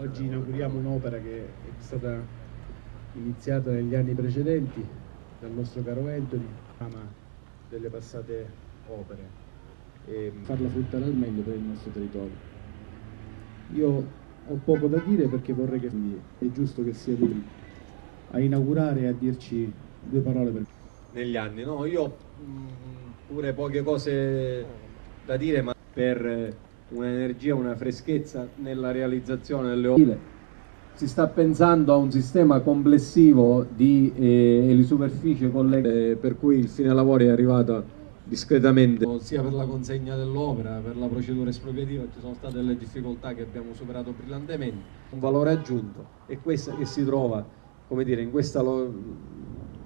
Oggi inauguriamo un'opera che è stata iniziata negli anni precedenti dal nostro caro Anthony, ama delle passate opere e farla fruttare al meglio per il nostro territorio. Io ho poco da dire perché vorrei che è giusto che sia lui a inaugurare e a dirci due parole per negli anni, no? Io ho pure poche cose da dire, ma per un'energia, una freschezza nella realizzazione delle opere. Si sta pensando a un sistema complessivo di elisuperficie collegate, per cui il fine lavori è arrivato discretamente, sia per la consegna dell'opera, per la procedura espropriativa ci sono state delle difficoltà che abbiamo superato brillantemente. Un valore aggiunto è questa che si trova, come dire, in questo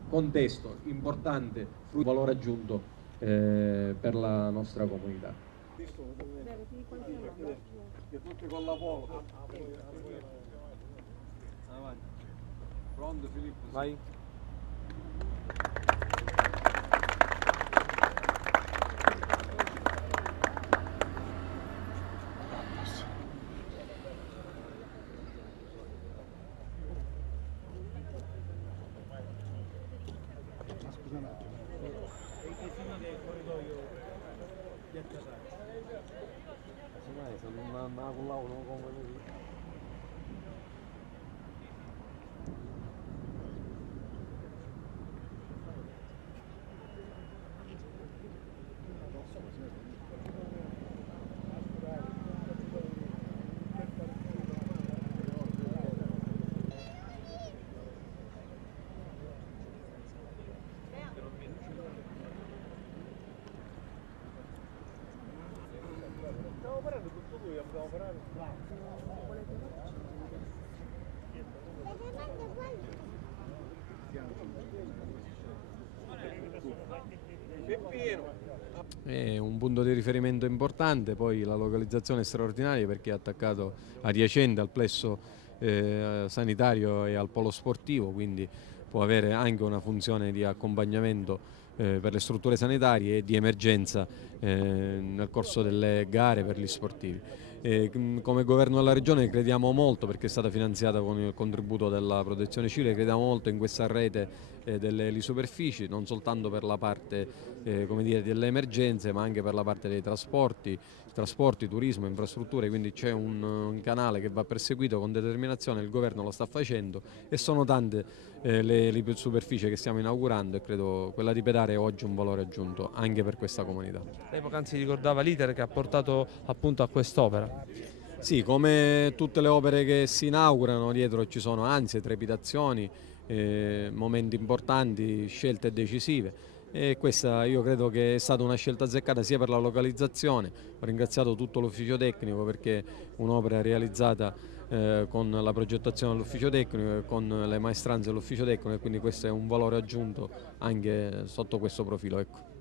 contesto importante, un valore aggiunto per la nostra comunità. Tutti con la polo. Avanti. Pronto Filippo? Vai. È un punto di riferimento importante, poi la localizzazione è straordinaria perché è attaccato adiacente al plesso sanitario e al polo sportivo, quindi può avere anche una funzione di accompagnamento per le strutture sanitarie e di emergenza nel corso delle gare per gli sportivi. Come governo della regione crediamo molto, perché è stata finanziata con il contributo della protezione civile, crediamo molto in questa rete delle superfici, non soltanto per la parte come dire, delle emergenze, ma anche per la parte dei trasporti, turismo, infrastrutture, quindi c'è un canale che va perseguito con determinazione, il governo lo sta facendo e sono tante le superfici che stiamo inaugurando e credo quella di Pedare è oggi un valore aggiunto anche per questa comunità. Lei poc'anzi ricordava l'iter che ha portato appunto a quest'opera. Sì, come tutte le opere che si inaugurano, dietro ci sono ansie, trepidazioni, momenti importanti, scelte decisive. E questa io credo che è stata una scelta azzeccata sia per la localizzazione. Ho ringraziato tutto l'ufficio tecnico perché un'opera realizzata con la progettazione dell'ufficio tecnico e con le maestranze dell'ufficio tecnico, e quindi questo è un valore aggiunto anche sotto questo profilo. Ecco.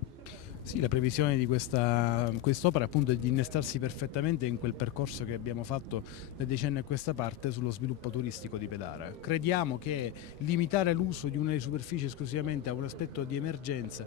Sì, la previsione di quest'opera appunto è di innestarsi perfettamente in quel percorso che abbiamo fatto da decenni a questa parte sullo sviluppo turistico di Pedara. Crediamo che limitare l'uso di una superficie esclusivamente a un aspetto di emergenza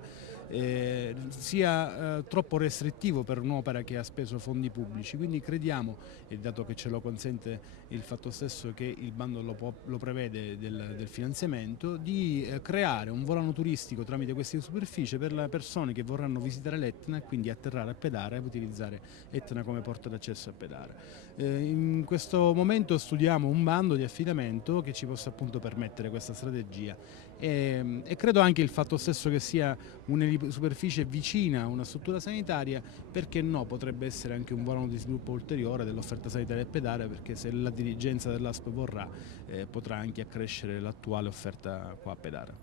sia troppo restrittivo per un'opera che ha speso fondi pubblici, quindi crediamo, e dato che ce lo consente il fatto stesso che il bando lo prevede del finanziamento, di creare un volano turistico tramite queste superfici per le persone che vorranno visitare l'Etna e quindi atterrare a Pedara e utilizzare Etna come porta d'accesso a Pedara. In questo momento studiamo un bando di affidamento che ci possa appunto permettere questa strategia e credo anche il fatto stesso che sia una superficie vicina a una struttura sanitaria, perché no, potrebbe essere anche un volano di sviluppo ulteriore dell'offerta sanitaria a Pedara, perché se la dirigenza dell'ASP vorrà potrà anche accrescere l'attuale offerta qua a Pedara.